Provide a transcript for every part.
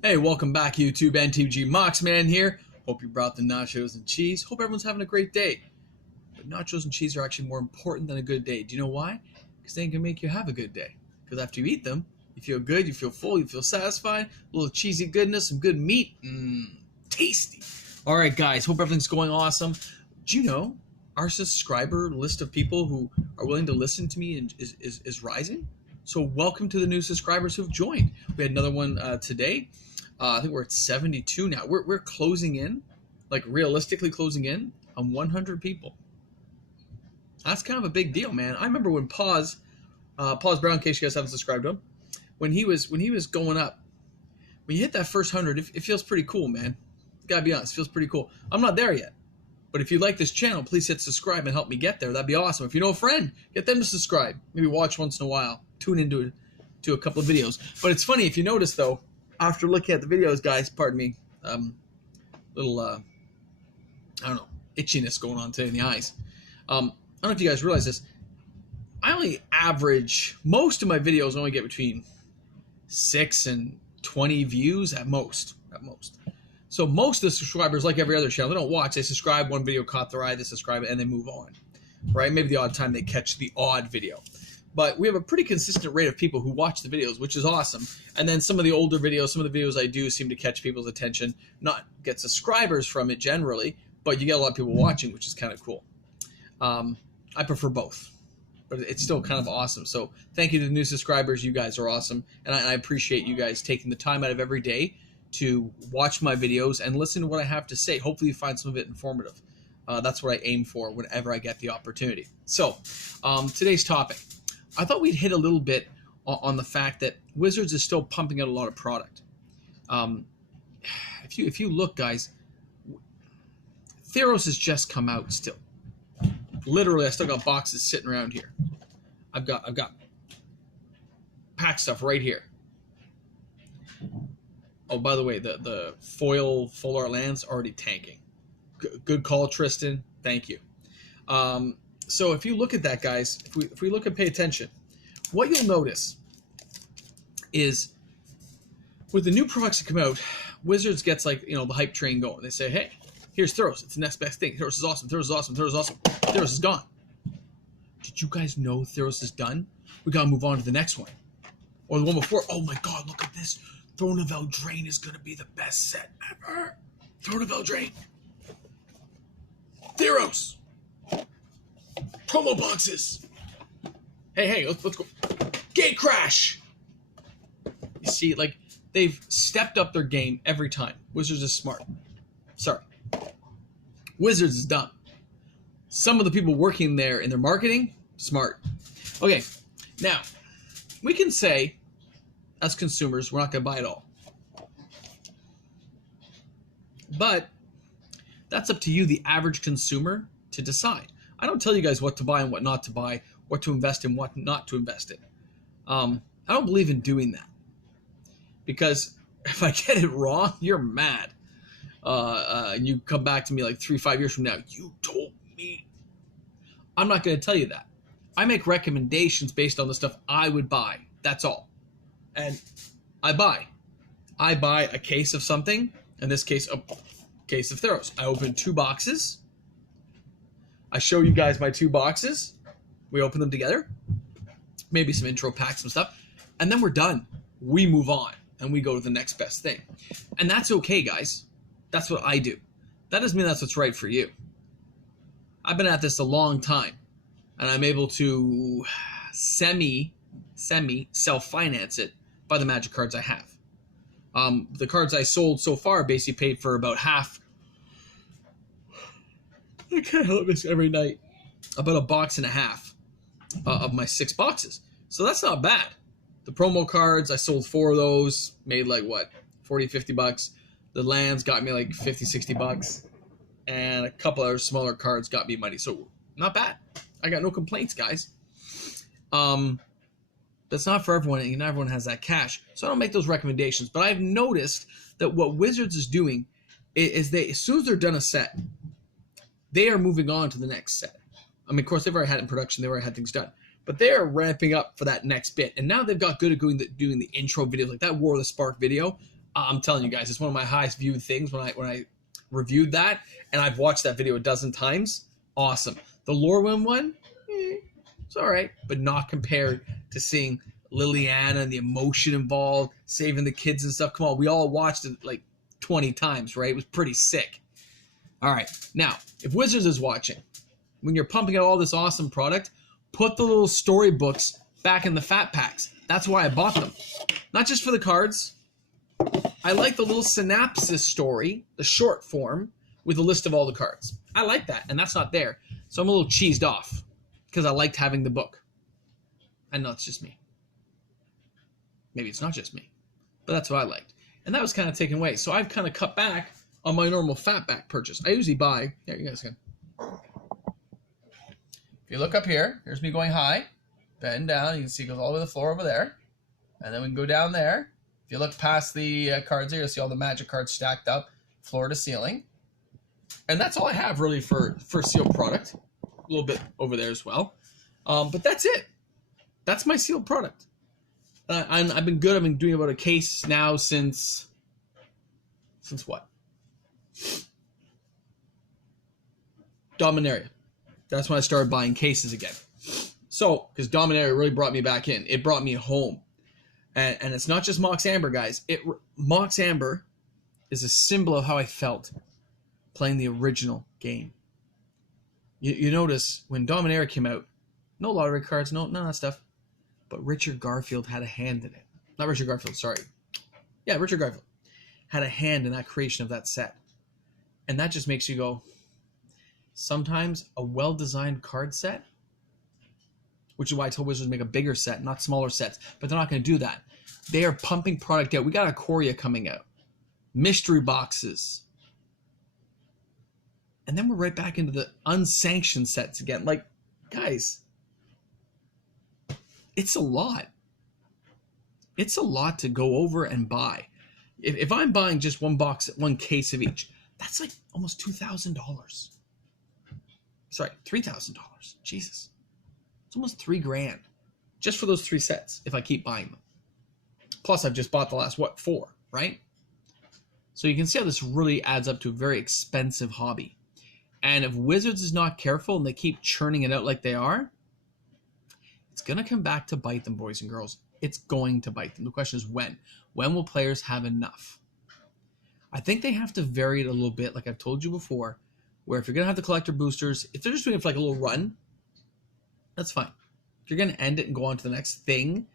Hey, welcome back, YouTube. NTG Moxman here. Hope you brought the nachos and cheese. Hope everyone's having a great day. But nachos and cheese are actually more important than a good day. Do you know why? Because they can make you have a good day. Because after you eat them, you feel good, you feel full, you feel satisfied. A little cheesy goodness, some good meat. Tasty. All right, guys. Hope everything's going awesome. Do you know our subscriber list of people who are willing to listen to me is rising? So welcome to the new subscribers who've joined. We had another one today. I think we're at 72 now. We're closing in, like realistically closing in on 100 people. That's kind of a big deal, man. I remember when Pause Brown, in case you guys haven't subscribed to him, when he was going up, when you hit that first 100, it feels pretty cool, man. Gotta be honest, it feels pretty cool. I'm not there yet, but if you like this channel, please hit subscribe and help me get there. That'd be awesome. If you know a friend, get them to subscribe. Maybe watch once in a while. Tune into a couple of videos. But it's funny if you notice though. After looking at the videos, guys, pardon me, little, I don't know, itchiness going on today in the eyes. I don't know if you guys realize this. I only average, most of my videos only get between 6 and 20 views at most. So most of the subscribers, like every other channel, they don't watch. They subscribe, one video caught their eye, they subscribe, and they move on, right? Maybe the odd time they catch the odd video. But we have a pretty consistent rate of people who watch the videos, which is awesome. And then some of the older videos, some of the videos I do seem to catch people's attention, not get subscribers from it generally, but you get a lot of people watching, which is kind of cool. I prefer both, but it's still kind of awesome. So thank you to the new subscribers. You guys are awesome. And I appreciate you guys taking the time out of every day to watch my videos and listen to what I have to say. Hopefully you find some of it informative. That's what I aim for whenever I get the opportunity. So today's topic. I thought we'd hit a little bit on the fact that Wizards is still pumping out a lot of product. If you look, guys, Theros has just come out still. Literally, I still got boxes sitting around here. I've got pack stuff right here. Oh, by the way, the foil full art lands already tanking. Good call, Tristan. Thank you. So if you look at that, guys, if we look and pay attention, what you'll notice is with the new products that come out, Wizards gets like, the hype train going. They say, hey, here's Theros. It's the next best thing. Theros is awesome. Theros is awesome. Theros is awesome. Theros is gone. Did you guys know Theros is done? We got to move on to the next one. Or the one before. Oh my God, look at this. Throne of Eldraine is going to be the best set ever. Throne of Eldraine. Theros. Promo boxes. Hey, let's go. Gate crash. You see, like, they've stepped up their game every time. Wizards is smart. Sorry. Wizards is dumb. Some of the people working there in their marketing, smart. Okay, now, we can say, as consumers, we're not going to buy it all. But that's up to you, the average consumer, to decide. I don't tell you guys what to buy and what not to buy, what to invest in, what not to invest in. I don't believe in doing that. Because if I get it wrong, you're mad. And you come back to me like 3-5 years from now, you told me. I'm not going to tell you that. I make recommendations based on the stuff I would buy. That's all. And I buy. I buy a case of something. In this case, a case of Theros. I open 2 boxes. I show you guys my 2 boxes. We open them together. Maybe some intro packs, some stuff. And then we're done. We move on. And we go to the next best thing. And that's okay, guys. That's what I do. That doesn't mean that's what's right for you. I've been at this a long time. And I'm able to semi self-finance it by the Magic cards I have. The cards I sold so far basically paid for about half. I can't help this every night. About a box and a half of my 6 boxes. So that's not bad. The promo cards, I sold 4 of those, made like what, 40, 50 bucks. The lands got me like 50, 60 bucks. And a couple other smaller cards got me money. So not bad. I got no complaints, guys. That's not for everyone, and not everyone has that cash. So I don't make those recommendations. But I've noticed that what Wizards is doing is they, as soon as they're done a set, they are moving on to the next set. I mean, of course, they've already had it in production. They've already had things done. But they are ramping up for that next bit. And now they've got good at doing the intro videos. Like that War of the Spark video. I'm telling you guys, it's one of my highest viewed things when I reviewed that, and I've watched that video a dozen times. Awesome. The Lorwyn one, it's all right, but not compared to seeing Liliana and the emotion involved, saving the kids and stuff. Come on, we all watched it like 20 times, right? It was pretty sick. All right, now, if Wizards is watching, when you're pumping out all this awesome product, put the little storybooks back in the fat packs. That's why I bought them. Not just for the cards. I like the little synopsis story, the short form, with a list of all the cards. I like that, and that's not there. So I'm a little cheesed off because I liked having the book. I know it's just me. Maybe it's not just me, but that's what I liked. And that was kind of taken away. So I've kind of cut back on my normal fatback purchase. I usually buy, yeah, you guys can. If you look up here, here's me going high, bend down. You can see it goes all the way to the floor over there. And then we can go down there. If you look past the cards here, you'll see all the Magic cards stacked up, floor to ceiling. And that's all I have really for sealed product. A little bit over there as well. But that's it. That's my sealed product. I've been good. I've been doing about a case now since what? Dominaria. That's when I started buying cases again. So, because Dominaria really brought me back in. It brought me home. And it's not just Mox Amber, guys. Mox Amber is a symbol of how I felt playing the original game. You notice when Dominaria came out, no lottery cards, none of that stuff. But Richard Garfield had a hand in it. Not Richard Garfield, sorry. Yeah, Richard Garfield had a hand in that creation of that set. And that just makes you go, sometimes a well-designed card set, which is why I told Wizards to make a bigger set, not smaller sets. But they're not going to do that. They are pumping product out. We got Ikoria coming out. Mystery boxes. And then we're right back into the unsanctioned sets again. Like, guys, it's a lot. It's a lot to go over and buy. If I'm buying just one box, one case of each, that's like almost $2,000. Sorry, $3,000. Jesus. It's almost $3,000 just for those 3 sets if I keep buying them. Plus, I've just bought the last, 4, right? So you can see how this really adds up to a very expensive hobby. And if Wizards is not careful and they keep churning it out like they are, it's going to come back to bite them, boys and girls. It's going to bite them. The question is when. When will players have enough? I think they have to vary it a little bit, like I've told you before, where if you're going to have the collector boosters, if they're just doing it for like a little run, that's fine. If you're going to end it and go on to the next thing,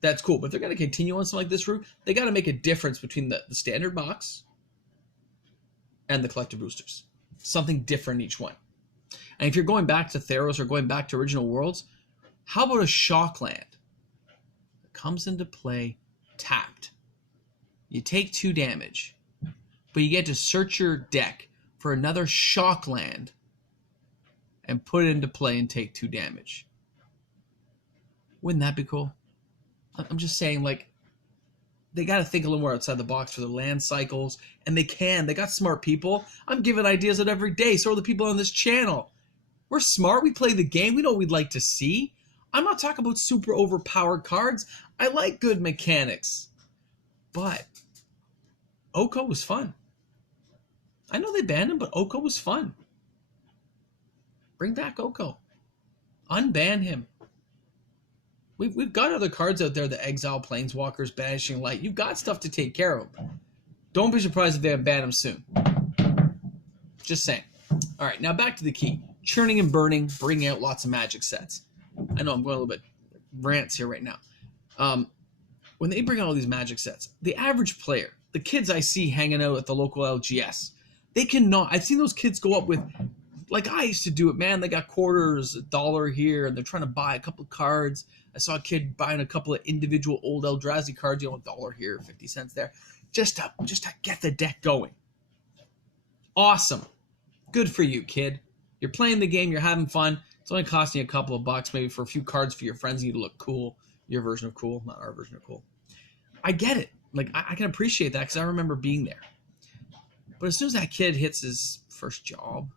that's cool. But if they're going to continue on something like this route, they got to make a difference between the standard box and the collector boosters. Something different in each one. And if you're going back to Theros or going back to Original Worlds, how about a Shockland that comes into play tapped? You take 2 damage, but you get to search your deck for another Shockland and put it into play and take 2 damage. Wouldn't that be cool? I'm just saying, like, they got to think a little more outside the box for the land cycles, and they can. They got smart people. I'm giving ideas out every day. So are the people on this channel. We're smart. We play the game. We know what we'd like to see. I'm not talking about super overpowered cards. I like good mechanics. But Oko was fun. I know they banned him, but Oko was fun. Bring back Oko. Unban him. We've got other cards out there, the Exile, Planeswalkers, Banishing Light. You've got stuff to take care of. Don't be surprised if they ban him soon. Just saying. All right, now back to the key. Churning and burning, bringing out lots of Magic sets. I know I'm going a little bit rants here right now. When they bring out all these Magic sets, the average player, the kids I see hanging out at the local LGS, they cannot. I've seen those kids go up with, like I used to do it, man. They got quarters, $1 here, and they're trying to buy a couple of cards. I saw a kid buying a couple of individual old Eldrazi cards, $1 here, 50 cents there, just to get the deck going. Awesome. Good for you, kid. You're playing the game, you're having fun. It's only costing you a couple of bucks, maybe for a few cards for your friends and you to look cool. Your version of cool, not our version of cool. I get it. Like, I can appreciate that because I remember being there. But as soon as that kid hits his first job,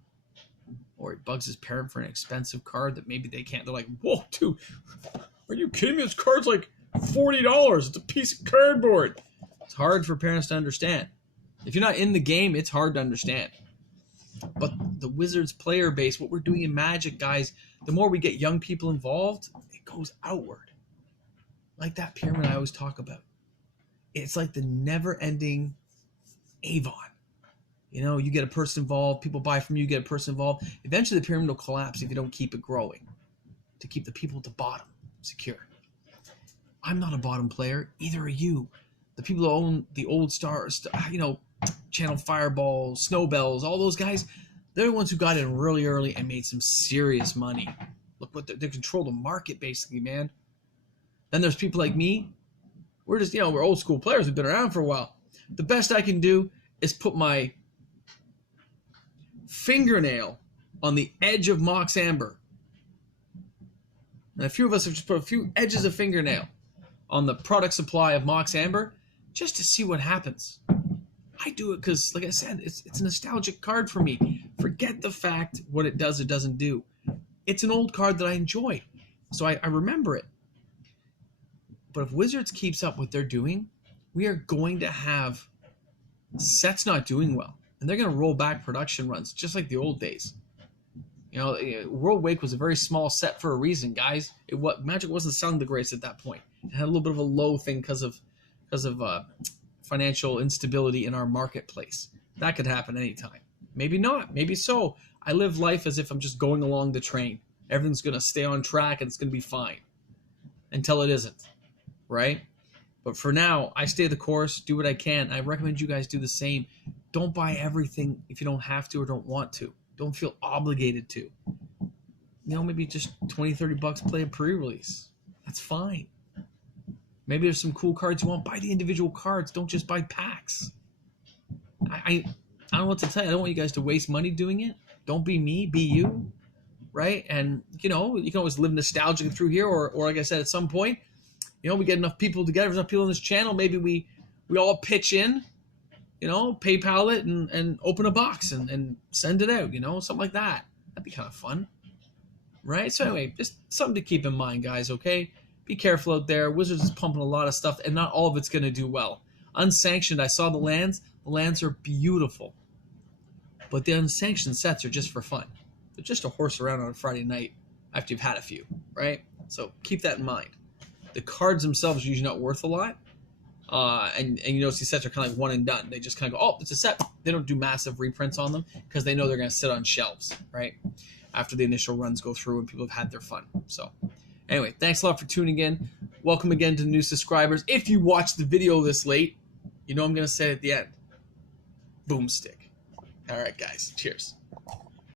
or he bugs his parent for an expensive card that maybe they can't, they're like, whoa, dude, are you kidding me? This card's like $40. It's a piece of cardboard. It's hard for parents to understand. If you're not in the game, it's hard to understand. But the Wizards player base, what we're doing in Magic, guys, the more we get young people involved, it goes outward. Like that pyramid I always talk about. It's like the never-ending Avon. You know, you get a person involved, people buy from you, get a person involved. Eventually the pyramid will collapse if you don't keep it growing, to keep the people at the bottom secure. I'm not a bottom player, either are you. The people who own the old stars, you know, Channel Fireball, Snowbells, all those guys, they're the ones who got in really early and made some serious money. Look what they control the market, basically, man. Then there's people like me. We're just, you know, we're old school players. We've been around for a while. The best I can do is put my fingernail on the edge of Mox Amber. And a few of us have just put a few edges of fingernail on the product supply of Mox Amber just to see what happens. I do it because, like I said, it's a nostalgic card for me. Forget the fact what it does, it doesn't do. It's an old card that I enjoy, so I remember it. But if Wizards keeps up what they're doing, we are going to have sets not doing well. And they're going to roll back production runs, just like the old days. You know, World Wake was a very small set for a reason, guys. Magic wasn't selling the greatest at that point. It had a little bit of a low thing because of financial instability in our marketplace. That could happen anytime. Maybe not. Maybe so. I live life as if I'm just going along the train. Everything's going to stay on track and it's going to be fine. Until it isn't. Right? But for now, I stay the course, do what I can. I recommend you guys do the same. Don't buy everything if you don't have to or don't want to. Don't feel obligated to. You know, maybe just 20, 30 bucks, play a pre-release. That's fine. Maybe there's some cool cards you want. Buy the individual cards. Don't just buy packs. I don't know what to tell you. I don't want you guys to waste money doing it. Don't be me. Be you. Right? And, you know, you can always live nostalgic through here. Or like I said, at some point, you know, we get enough people together. There's enough people on this channel. Maybe we all pitch in, you know, PayPal it and open a box and send it out, you know, something like that. That'd be kind of fun. Right? So anyway, just something to keep in mind, guys, okay? Be careful out there. Wizards is pumping a lot of stuff, and not all of it's going to do well. Unsanctioned, I saw the lands. The lands are beautiful. But the unsanctioned sets are just for fun. They're just to horse around on a Friday night after you've had a few, right? So keep that in mind. The cards themselves are usually not worth a lot. And you notice these sets are kind of like one and done. They just kind of go, oh, it's a set. They don't do massive reprints on them because they know they're going to sit on shelves, right? After the initial runs go through and people have had their fun. So anyway, thanks a lot for tuning in. Welcome again to the new subscribers. If you watched the video this late, you know I'm going to say it at the end. Boomstick. All right, guys. Cheers.